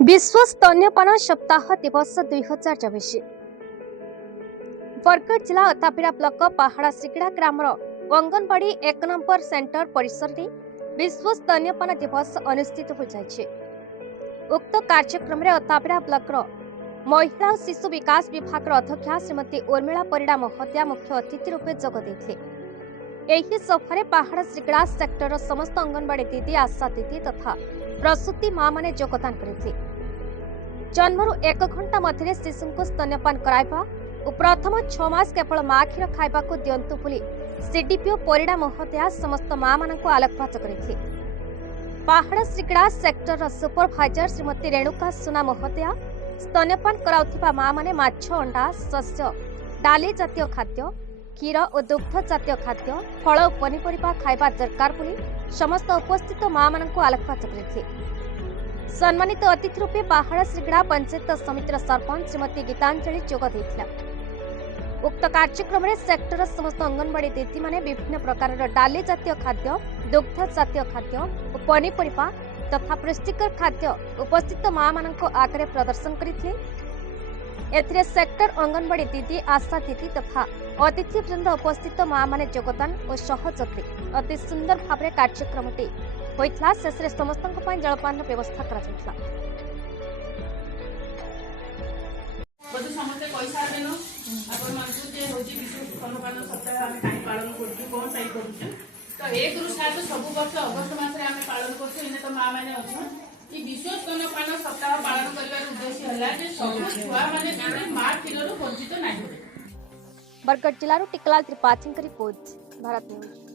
विश्व स्तन्यपान सप्ताह दिवस 2024 बरगढ़ जिला अतापिरा ब्लॉक पहाड़ा सिकड़ा ग्राम अंगनवाड़ी 1 नंबर सेंटर परिसर में विश्व स्तन्यपान दिवस अनुष्ठित हो जाइए। उक्त कार्यक्रम में अतापिरा ब्लॉक महिला और शिशु विकास विभाग अध्यक्षा श्रीमती उर्मिला परिड़ा महोदया मुख्य अतिथि रूपे जोग देते। सभारे पहाड़ सिकड़ा सेक्टर समस्त अंगनवाड़ी दीदी, आशा दीदी तथा प्रसूति माँ माने योगदान करते। जन्मरू 1 घंटा मध्य शिशु को स्तन्यपान कराइबा और प्रथम 6 मास केवल माँ क्षीर खाइबा को दियंतु बोली सीडीपीओ परिड़ा महोदया समस्त माँ मानक आलोकपात करते। पहाड़ सिकड़ा सेक्टर सुपरभाइजर श्रीमती रेणुका सुना महोदया स्तन्यपान कराउथिबा माँ माने माछ, अंडा, शस्य, डाली जातीय खाद्य, क्षीर और दुग्ध जातीय खाद्य, फल और पनीपरिबा खाइबा दरकार बोली समस्त उपस्थित माँ मानक आलोकपात करते। सम्मानित अतिथि रूपे पहाड़ सिकड़ा पंचायत समितिर सरपंच श्रीमती गीतांजलि जोग देथिला। उक्त कार्यक्रम में सेक्टर समस्त अंगनवाड़ी दीदी माने विभिन्न प्रकार डाली जातीय खाद्य, दुग्ध जातीय खाद्य और पनीपरिबा तथा पुष्टिकर खाद्य उपस्थित माँ मानक आगे प्रदर्शन करथिले। एथिरे सेक्टर अंगनवाड़ी दीदी, आशा दीदी तथा अतिथि वृंद उपस्थित माँ माने योगदान और सहयोग अति सुंदर भाव कार्यक्रमटी होइतला। शेषरे समस्तक पय जलपान व्यवस्था करा जाइतला। बदु समस्त पैसा देनो आपण मानसु जे होजी विश्व स्तन्यपान सप्ताह आमे काई पालन करछु कोन साई करछु तो 1 रु 7 सब वर्ष अगस्त मास रे आमे पालन करछु। इने तो मां माने अछन कि विश्व स्तन्यपान सप्ताह पालन करबार उद्देश्य हला जे सब छुआ माने जे मां क्षीररु वंचित नाही होय। बरगढ़ जिल्लारू टिकलाल त्रिपाठी रिपोर्ट, भारत न्यूज।